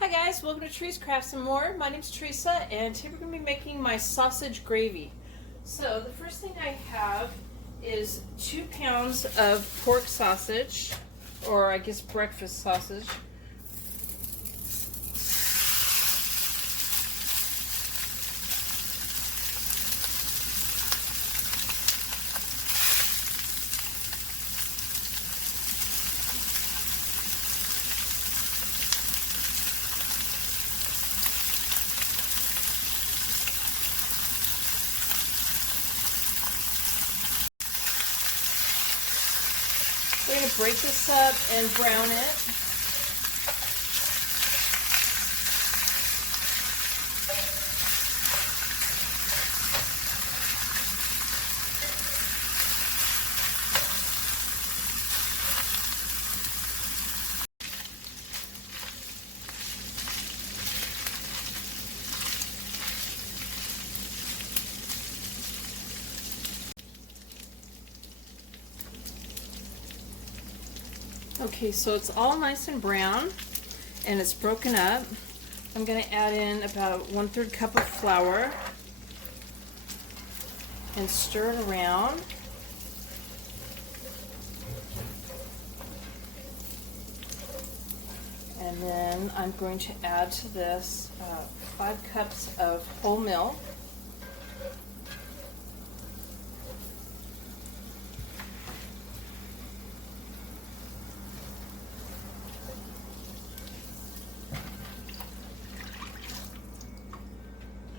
Hi guys, welcome to Trees Crafts and More. My name's Teresa and today we're going to be making my sausage gravy. So the first thing I have is 2 pounds of pork sausage, or I guess breakfast sausage. We're going to break this up and brown it. Okay, so it's all nice and brown and it's broken up. I'm going to add in about 1/3 cup of flour and stir it around. And then I'm going to add to this 5 cups of whole milk.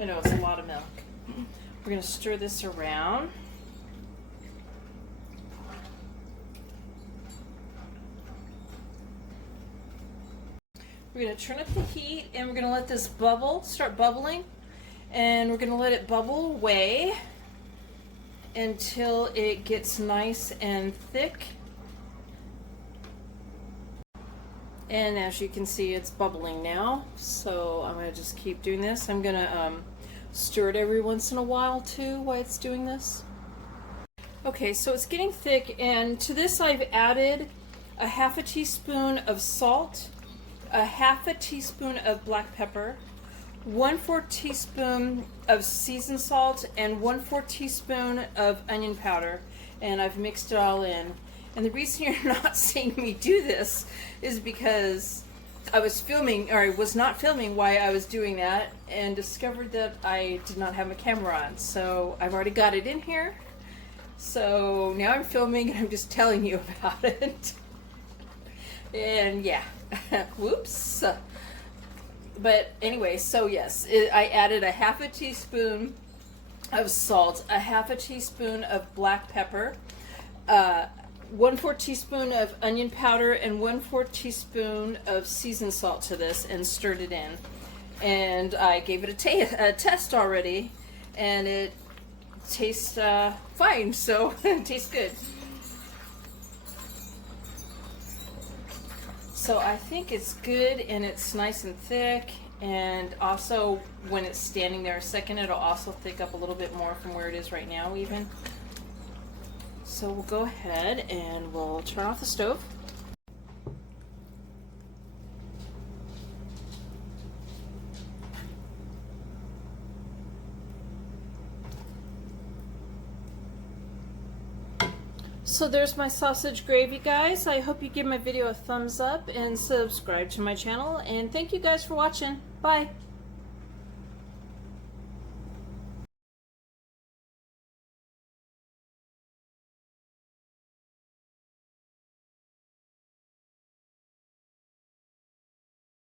I know it's a lot of milk. We're going to stir this around. We're going to turn up the heat and we're going to let this start bubbling, and we're going to let it bubble away until it gets nice and thick. And as you can see, it's bubbling now, so I'm going to just keep doing this. I'm going to stir it every once in a while too while it's doing this. Okay, so it's getting thick, and to this I've added a 1/2 teaspoon of salt, a 1/2 teaspoon of black pepper, 1/4 teaspoon of seasoned salt, and 1/4 teaspoon of onion powder, and I've mixed it all in. And the reason you're not seeing me do this is because I was filming, or I was not filming while I was doing that, and discovered that I did not have my camera on. So I've already got it in here. So now I'm filming and I'm just telling you about it. And yeah, whoops. But anyway, so yes, I added a 1/2 teaspoon of salt, a 1/2 teaspoon of black pepper, 1/4 teaspoon of onion powder, and 1/4 teaspoon of seasoned salt to this, and stirred it in. And I gave it a test already, and it tastes fine, so it tastes good. So I think it's good, and it's nice and thick, and also when it's standing there a second, it'll also thick up a little bit more from where it is right now even. So we'll go ahead and we'll turn off the stove. So there's my sausage gravy, guys. I hope you give my video a thumbs up and subscribe to my channel. And thank you guys for watching. Bye.